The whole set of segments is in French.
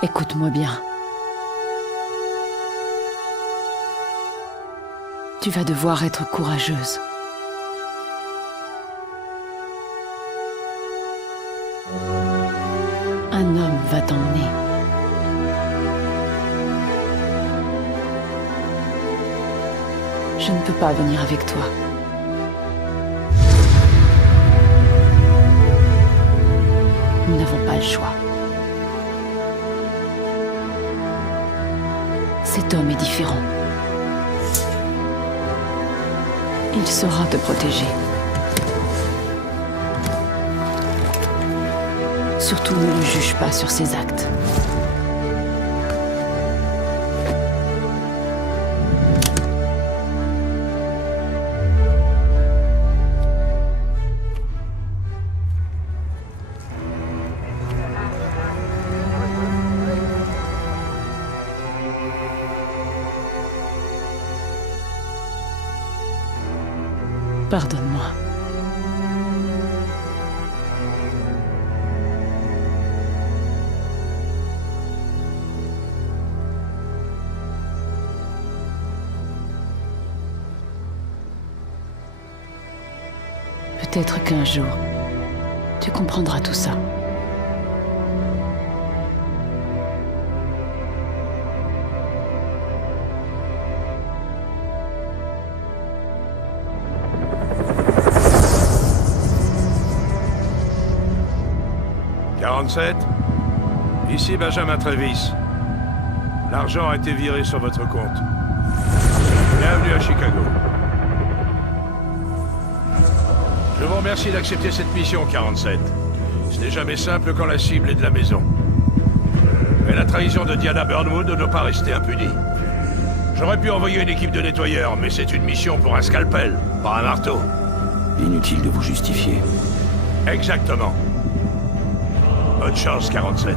Écoute-moi bien. Tu vas devoir être courageuse. Un homme va t'emmener. Je ne peux pas venir avec toi. Nous n'avons pas le choix. Cet homme est différent. Il saura te protéger. Surtout ne le juge pas sur ses actes. Pardonne-moi. Peut-être qu'un jour, tu comprendras tout ça. Ici Benjamin Travis. L'argent a été viré sur votre compte. Bienvenue à Chicago. Je vous remercie d'accepter cette mission, 47. Ce n'est jamais simple quand la cible est de la maison. Mais la trahison de Diana Burnwood ne doit pas rester impunie. J'aurais pu envoyer une équipe de nettoyeurs, mais c'est une mission pour un scalpel, pas un marteau. Inutile de vous justifier. Exactement. Bonne chance, 47.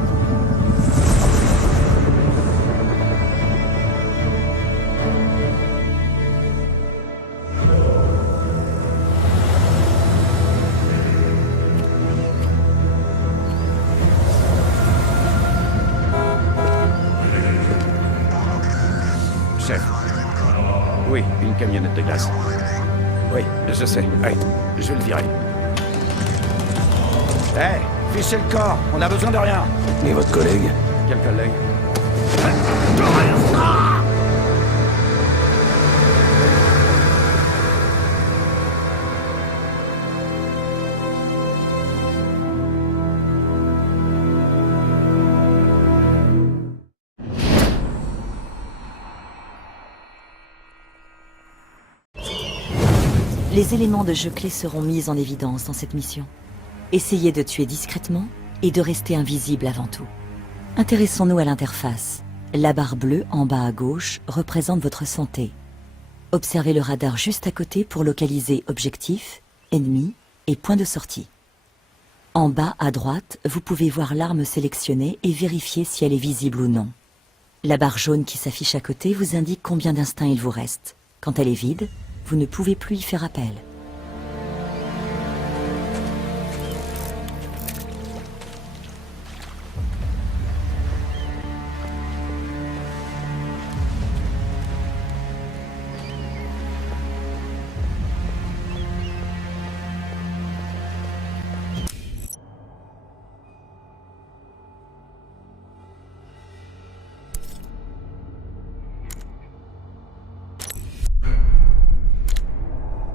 Chef. Oui, une camionnette de glace. Oui, je sais. Oui, je vais le virer. Hé, fichez le corps, on a besoin de rien. Et votre collègue? Quel collègue? Les éléments de jeu clés seront mis en évidence dans cette mission. Essayez de tuer discrètement et de rester invisible avant tout. Intéressons-nous à l'interface. La barre bleue en bas à gauche représente votre santé. Observez le radar juste à côté pour localiser objectif, ennemi et point de sortie. En bas à droite, vous pouvez voir l'arme sélectionnée et vérifier si elle est visible ou non. La barre jaune qui s'affiche à côté vous indique combien d'instinct il vous reste. Quand elle est vide, vous ne pouvez plus y faire appel.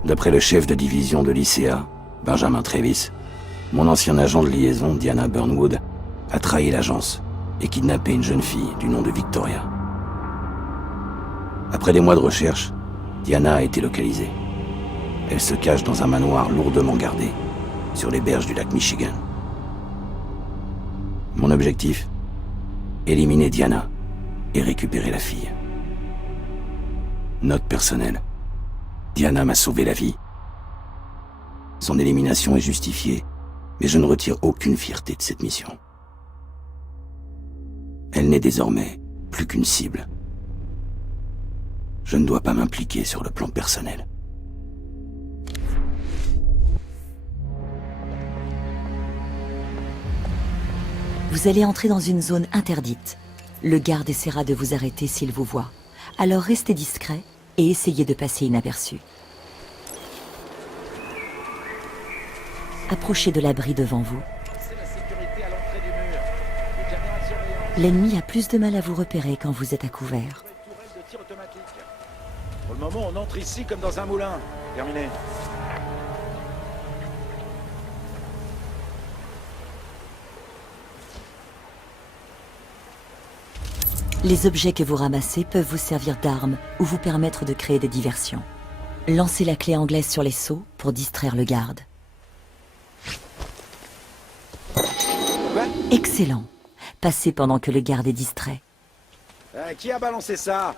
D'après le chef de division de l'ICA, Benjamin Travis, mon ancien agent de liaison, Diana Burnwood, a trahi l'agence et kidnappé une jeune fille du nom de Victoria. Après des mois de recherche, Diana a été localisée. Elle se cache dans un manoir lourdement gardé, sur les berges du lac Michigan. Mon objectif? Éliminer Diana et récupérer la fille. Note personnelle. Diana m'a sauvé la vie. Son élimination est justifiée, mais je ne retire aucune fierté de cette mission. Elle n'est désormais plus qu'une cible. Je ne dois pas m'impliquer sur le plan personnel. Vous allez entrer dans une zone interdite. Le garde essaiera de vous arrêter s'il vous voit. Alors restez discret et essayez de passer inaperçu. Approchez de l'abri devant vous. L'ennemi a plus de mal à vous repérer quand vous êtes à couvert. Pour le moment, on entre ici comme dans un moulin. Terminé. Les objets que vous ramassez peuvent vous servir d'armes ou vous permettre de créer des diversions. Lancez la clé anglaise sur les seaux pour distraire le garde. Excellent. Passez pendant que le garde est distrait. Qui a balancé ça?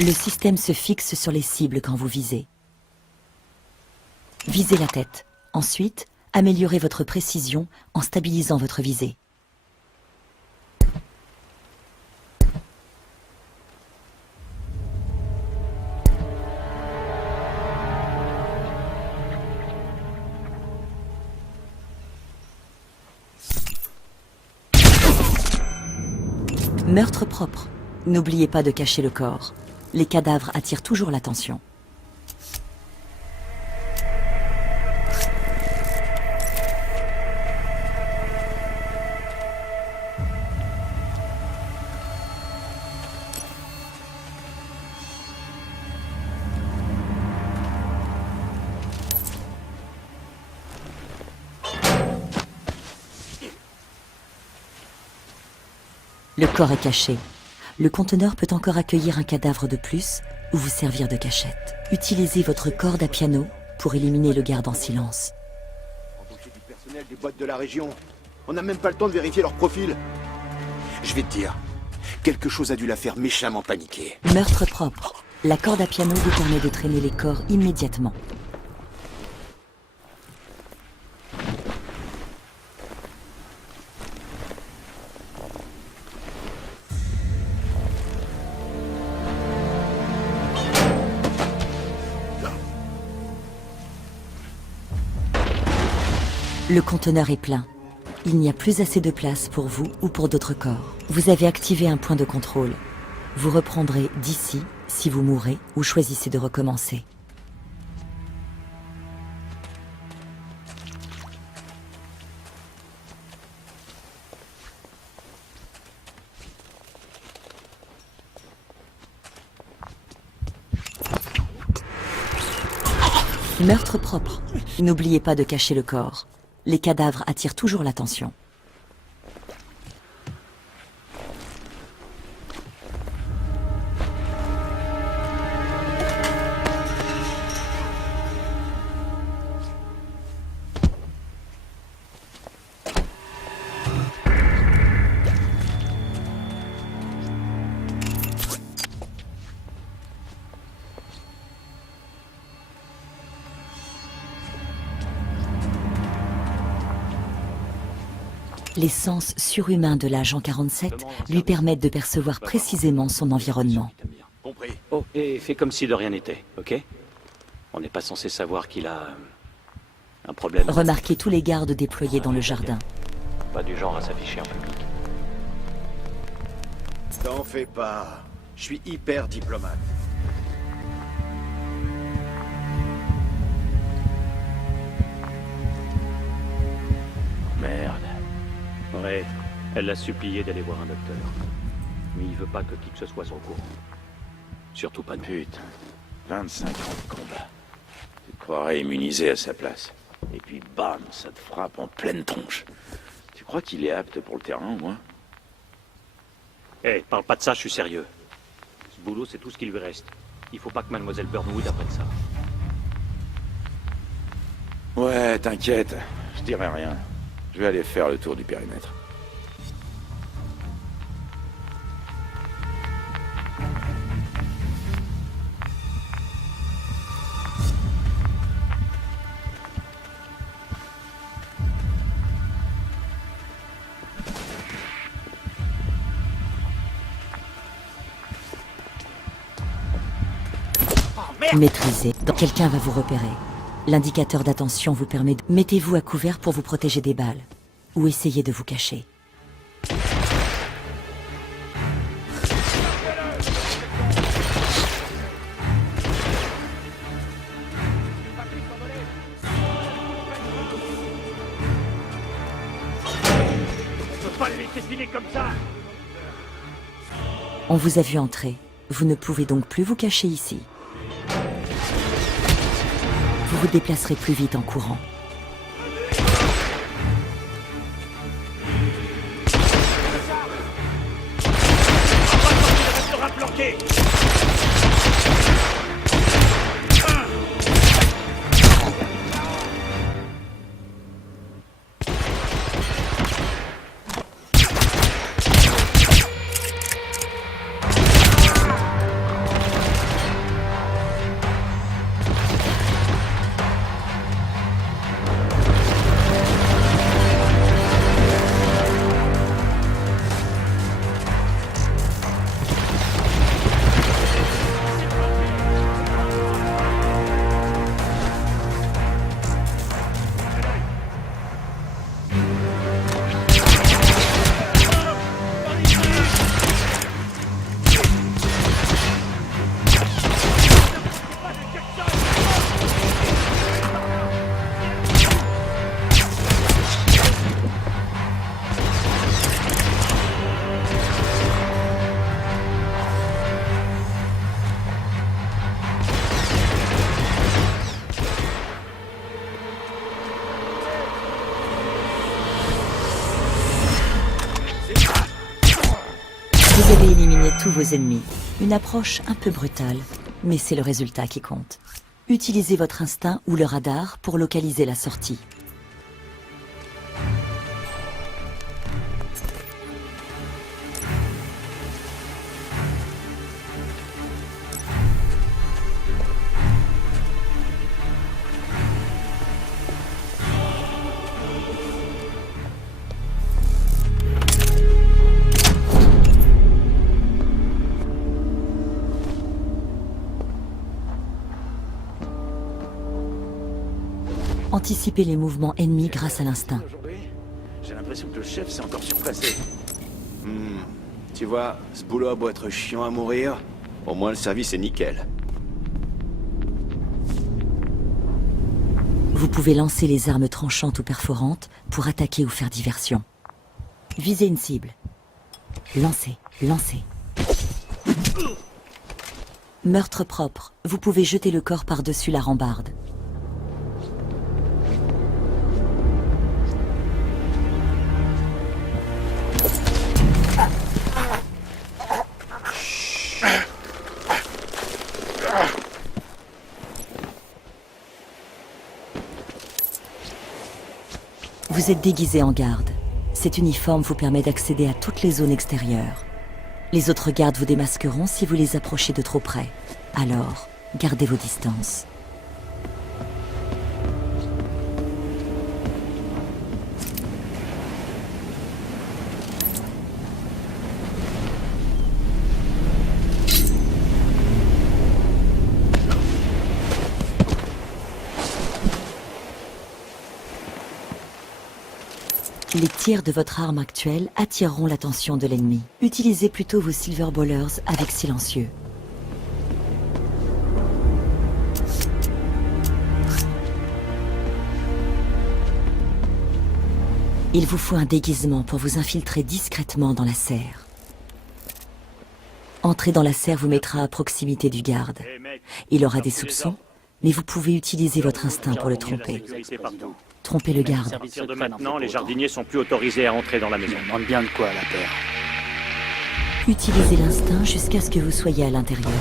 Le système se fixe sur les cibles quand vous visez. Visez la tête. Ensuite, améliorez votre précision en stabilisant votre visée. Meurtre propre. N'oubliez pas de cacher le corps. Les cadavres attirent toujours l'attention. Le corps est caché. Le conteneur peut encore accueillir un cadavre de plus ou vous servir de cachette. Utilisez votre corde à piano pour éliminer le garde en silence. Embaucher du personnel des boîtes de la région. On n'a même pas le temps de vérifier leur profil. Je vais te dire, quelque chose a dû la faire méchamment paniquer. Meurtre propre. La corde à piano vous permet de traîner les corps immédiatement. Le conteneur est plein. Il n'y a plus assez de place pour vous ou pour d'autres corps. Vous avez activé un point de contrôle. Vous reprendrez d'ici si vous mourrez ou choisissez de recommencer. Meurtre propre. N'oubliez pas de cacher le corps. Les cadavres attirent toujours l'attention. Les sens surhumains de l'agent 47 lui permettent de percevoir précisément son environnement. Compris. Oh, et fais comme si de rien n'était, ok? On n'est pas censé savoir qu'il a un problème. Remarquez tous les gardes déployés dans le jardin. Pas du genre à s'afficher en public. T'en fais pas. Je suis hyper diplomate. Merde. Ouais, elle l'a supplié d'aller voir un docteur. Mais il veut pas que qui que ce soit soit au courant. Surtout pas nous. Putain, 25 ans de combat. Tu te croirais immunisé à sa place. Et puis bam, ça te frappe en pleine tronche. Tu crois qu'il est apte pour le terrain, au moins? Eh, parle pas de ça, je suis sérieux. Ce boulot, c'est tout ce qui lui reste. Il faut pas que Mademoiselle Burnwood apprenne ça. Ouais, t'inquiète. Je Je dirai rien. Je vais aller faire le tour du périmètre. Maîtrisez. Quelqu'un va vous repérer. L'indicateur d'attention vous permet de... Mettez-vous à couvert pour vous protéger des balles. Ou essayez de vous cacher. On vous a vu entrer. Vous ne pouvez donc plus vous cacher ici. Vous vous déplacerez plus vite en courant. Vous avez éliminé tous vos ennemis. Une approche un peu brutale, mais c'est le résultat qui compte. Utilisez votre instinct ou le radar pour localiser la sortie. Anticipez les mouvements ennemis grâce à l'instinct. J'ai l'impression que le chef s'est encore surpassé. Tu vois, ce boulot a beau être chiant à mourir, au moins le service est nickel. Vous pouvez lancer les armes tranchantes ou perforantes pour attaquer ou faire diversion. Visez une cible. Lancez, lancez. Meurtre propre. Vous pouvez jeter le corps par-dessus la rambarde. Vous êtes déguisé en garde. Cet uniforme vous permet d'accéder à toutes les zones extérieures. Les autres gardes vous démasqueront si vous les approchez de trop près. Alors, gardez vos distances. Les tirs de votre arme actuelle attireront l'attention de l'ennemi. Utilisez plutôt vos Silver Ballers avec silencieux. Il vous faut un déguisement pour vous infiltrer discrètement dans la serre. Entrer dans la serre vous mettra à proximité du garde. Il aura des soupçons, mais vous pouvez utiliser votre instinct pour le tromper. Trompez le garde. À partir de maintenant, les jardiniers sont plus autorisés à entrer dans la maison. On demande bien de quoi, la paire. Utilisez l'instinct jusqu'à ce que vous soyez à l'intérieur.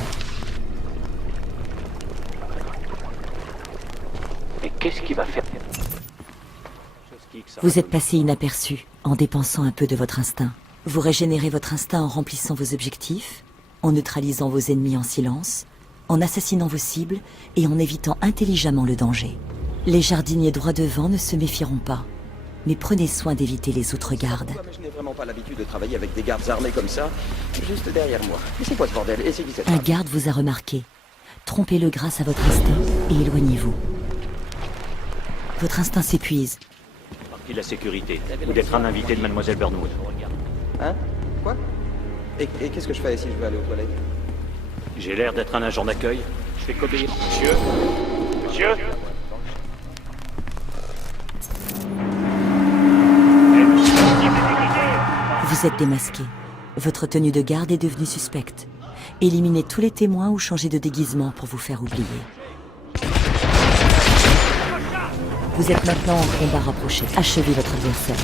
Mais qu'est-ce qu'il va faire? dit que ça... Vous êtes passé inaperçu en dépensant un peu de votre instinct. Vous régénérez votre instinct en remplissant vos objectifs, en neutralisant vos ennemis en silence, en assassinant vos cibles et en évitant intelligemment le danger. Les jardiniers droit devant ne se méfieront pas, mais prenez soin d'éviter les autres gardes. Mais je n'ai vraiment pas l'habitude de travailler avec des gardes armés comme ça, juste derrière moi. Mais c'est quoi ce bordel? Et c'est qui cette Un femme? garde vous a remarqué. Trompez-le grâce à votre instinct et éloignez-vous. Votre instinct s'épuise. Partie de la sécurité, ou d'être un invité de Mademoiselle Burnwood. Hein? Quoi? Et qu'est-ce que je fais si je veux aller aux toilettes? J'ai l'air d'être un agent d'accueil. Je fais qu'obéir. Monsieur? Monsieur? Vous êtes démasqué. Votre tenue de garde est devenue suspecte. Éliminez tous les témoins ou changez de déguisement pour vous faire oublier. Vous êtes maintenant en combat rapproché. Achevez votre adversaire.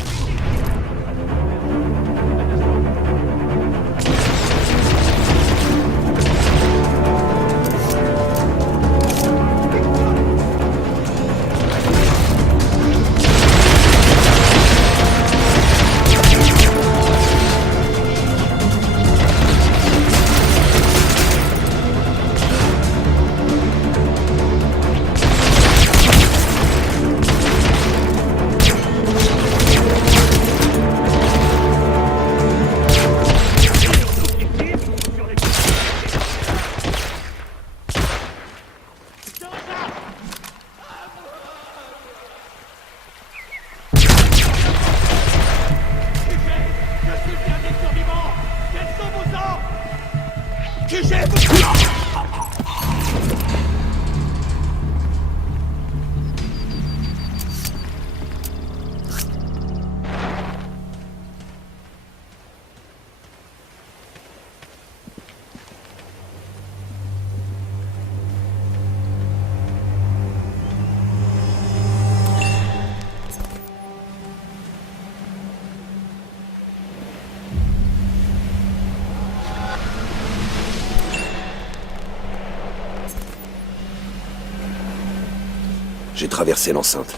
J'ai traversé l'enceinte.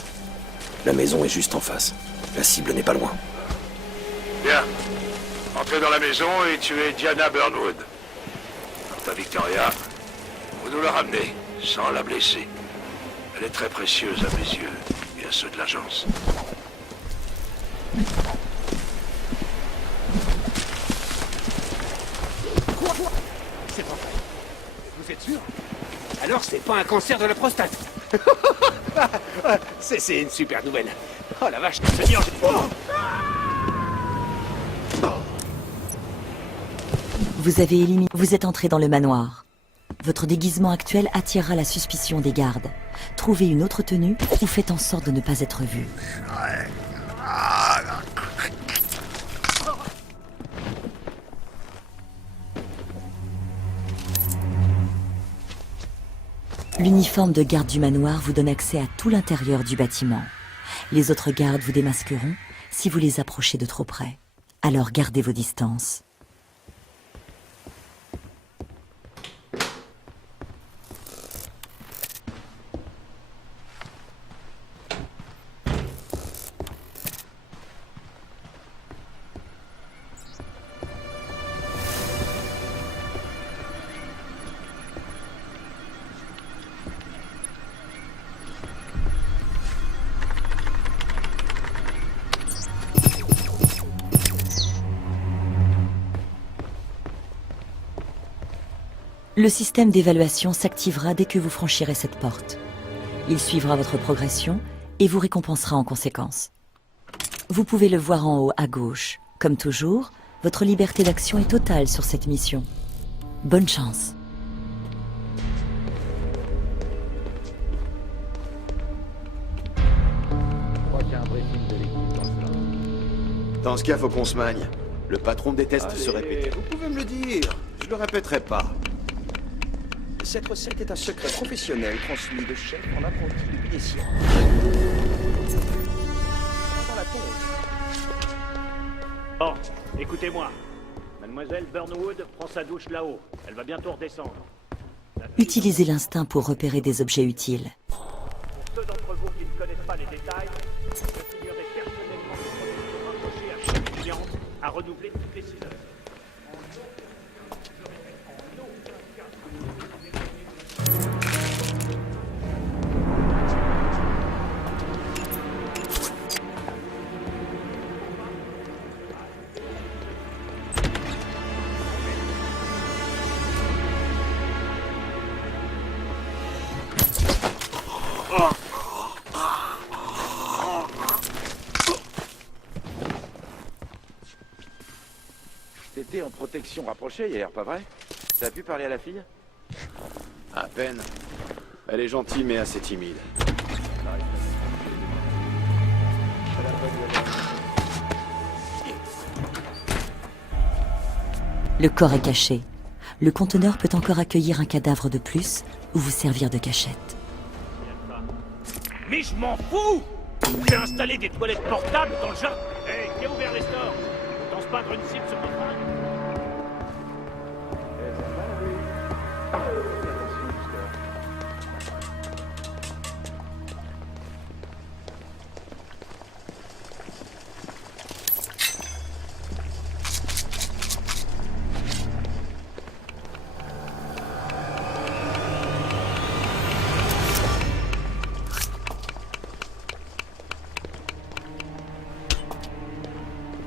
La maison est juste en face. La cible n'est pas loin. Bien. Entrez dans la maison et tuez Diana Burnwood. Quant à Victoria, vous nous la ramenez, sans la blesser. Elle est très précieuse à mes yeux et à ceux de l'agence. C'est pas vrai. Vous êtes sûr? Alors c'est pas un cancer de la prostate. C'est une super nouvelle. Oh la vache, Seigneur, Vous avez éliminé... Vous êtes entré dans le manoir. Votre déguisement actuel attirera la suspicion des gardes. Trouvez une autre tenue ou faites en sorte de ne pas être vu. L'uniforme de garde du manoir vous donne accès à tout l'intérieur du bâtiment. Les autres gardes vous démasqueront si vous les approchez de trop près. Alors gardez vos distances. Le système d'évaluation s'activera dès que vous franchirez cette porte. Il suivra votre progression et vous récompensera en conséquence. Vous pouvez le voir en haut à gauche. Comme toujours, votre liberté d'action est totale sur cette mission. Bonne chance. Dans ce cas, faut qu'on se magne. Le patron déteste se répéter. Vous pouvez me le dire, je le répéterai pas. Cette recette est un secret professionnel transmis de chef en apprenti depuis des siècles. Dans la tombe. Bon, écoutez-moi. Mademoiselle Burnwood prend sa douche là-haut. Elle va bientôt redescendre. Utilisez l'instinct pour repérer des objets utiles. Pour ceux d'entre vous qui ne connaissent pas les détails, je signerai certainement à renouveler toutes les 6 heures. T'étais en protection rapprochée hier, pas vrai? T'as pu parler à la fille? À peine. Elle est gentille mais assez timide. Le corps est caché. Le conteneur peut encore accueillir un cadavre de plus ou vous servir de cachette. Mais je m'en fous! J'ai installé des toilettes portables dans le jardin. Hé, qui a ouvert les stores? Autant se peindre une cible sur notre fringue.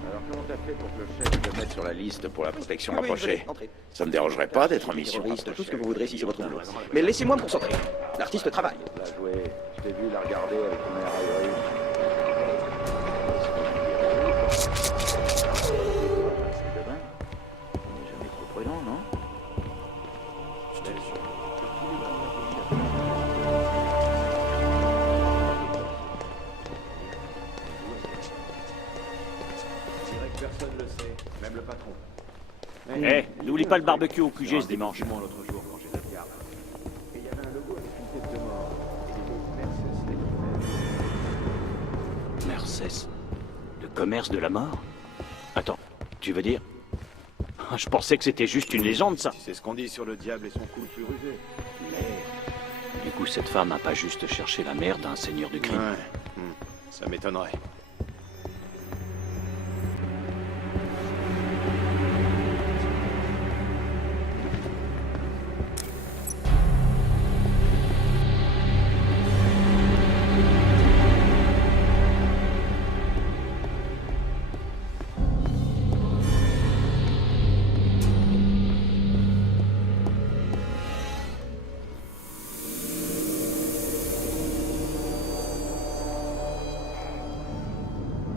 Alors comment t'as fait pour que le chef te mette sur la liste pour la protection Oui, rapprochée? venez, entrez. Ça me dérangerait pas d'être en mission Terroriste, rapprochée. tout ce que vous voudrez si c'est votre boulot. Mais laissez-moi me concentrer. L'artiste travaille. La jouer. Je t'ai vu la regarder avec ton air ahuri. C'est demain. On n'est jamais trop prudent, non? Personne ne le sait, même le patron. Hé, n'oublie pas le barbecue au QG ce dimanche. L'autre jour quand j'ai la garde. Et il y avait un logo avec une tête de mort. Et des Mercès. Le commerce de la mort? Attends, tu veux dire? Je pensais que c'était juste une légende, ça. C'est ce qu'on dit sur le diable et son coup le plus rusé. Du coup, cette femme n'a pas juste cherché la mère d'un seigneur du crime. Ouais. Ça m'étonnerait.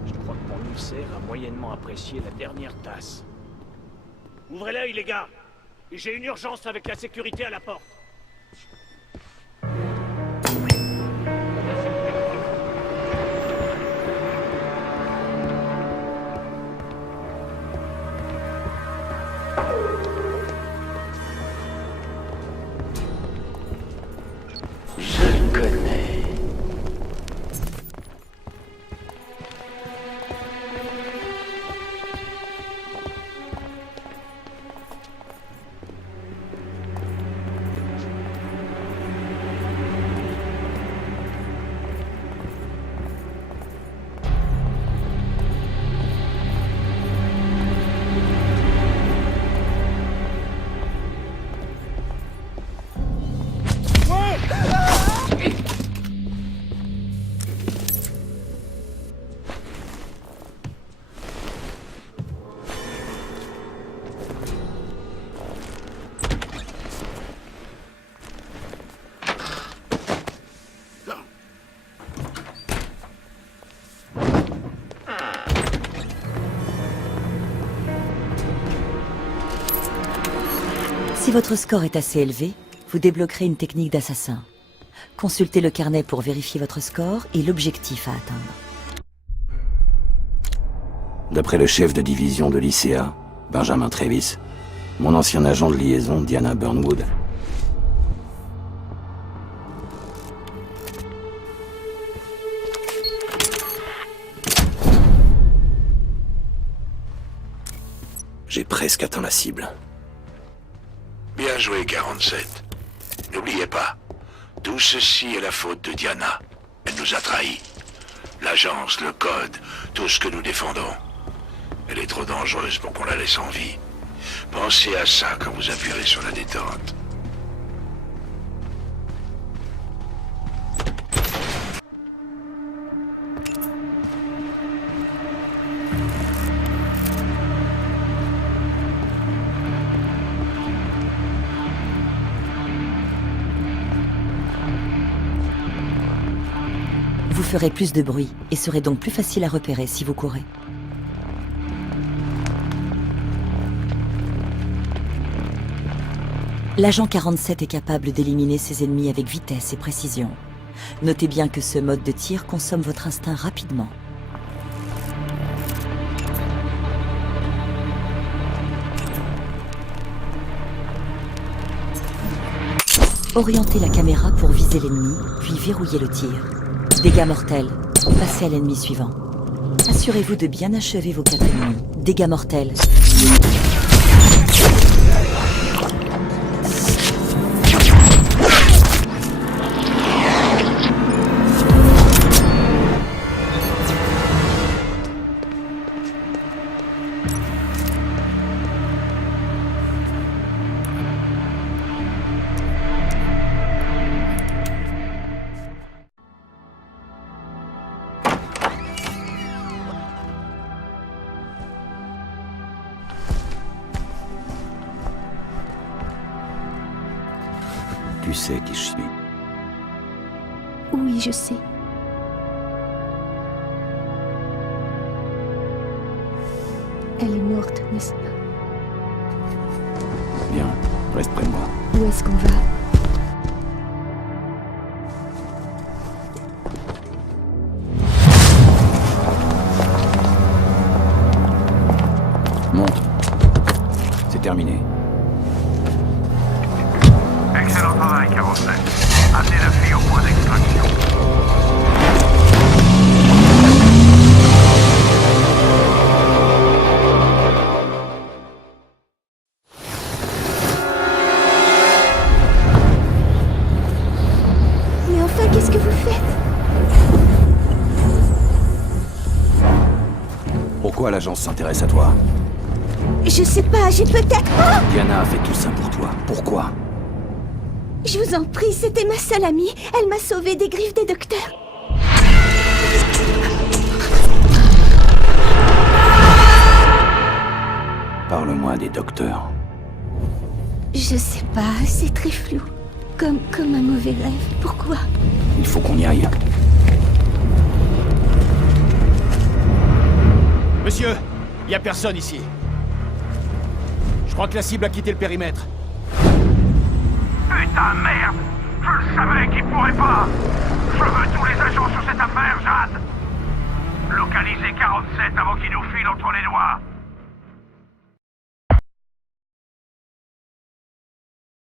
Je crois que mon ulcère a moyennement apprécié la dernière tasse. Ouvrez l'œil, les gars! J'ai une urgence avec la sécurité à la porte. Je le connais. Si votre score est assez élevé, vous débloquerez une technique d'assassin. Consultez le carnet pour vérifier votre score et l'objectif à atteindre. D'après le chef de division de l'ICA, Benjamin Travis, mon ancien agent de liaison, Diana Burnwood, j'ai presque atteint la cible. Bien joué, 47. N'oubliez pas, tout ceci est la faute de Diana. Elle nous a trahis. L'agence, le code, tout ce que nous défendons. Elle est trop dangereuse pour qu'on la laisse en vie. Pensez à ça quand vous appuierez sur la détente. Vous ferez plus de bruit et serez donc plus facile à repérer si vous courez. L'agent 47 est capable d'éliminer ses ennemis avec vitesse et précision. Notez bien que ce mode de tir consomme votre instinct rapidement. Orientez la caméra pour viser l'ennemi, puis verrouillez le tir. Dégâts mortels. Passez à l'ennemi suivant. Assurez-vous de bien achever vos 4 ennemis. Dégâts mortels. Tu sais qui je suis. Oui, je sais. Elle est morte, n'est-ce pas? Bien, reste près de moi. Où est-ce qu'on va? Monte. C'est terminé. Excellent travail, 47. Amenez la fille au point d'extraction. Mais enfin, qu'est-ce que vous faites? Pourquoi l'agence s'intéresse à toi? Je sais pas, j'ai peut-être... Oh! Diana a fait tout ça pour toi. Pourquoi? Je vous en prie, c'était ma seule amie. Elle m'a sauvée des griffes des docteurs. Parle-moi des docteurs. Je sais pas, c'est très flou. Comme un mauvais rêve. Pourquoi? Il faut qu'on y aille. Monsieur, y a personne ici. Je crois que la cible a quitté le périmètre. Putain, merde! Je le savais qu'il pourrait pas! Je veux tous les agents sur cette affaire, Jade! Localisez 47 avant qu'il nous file entre les doigts!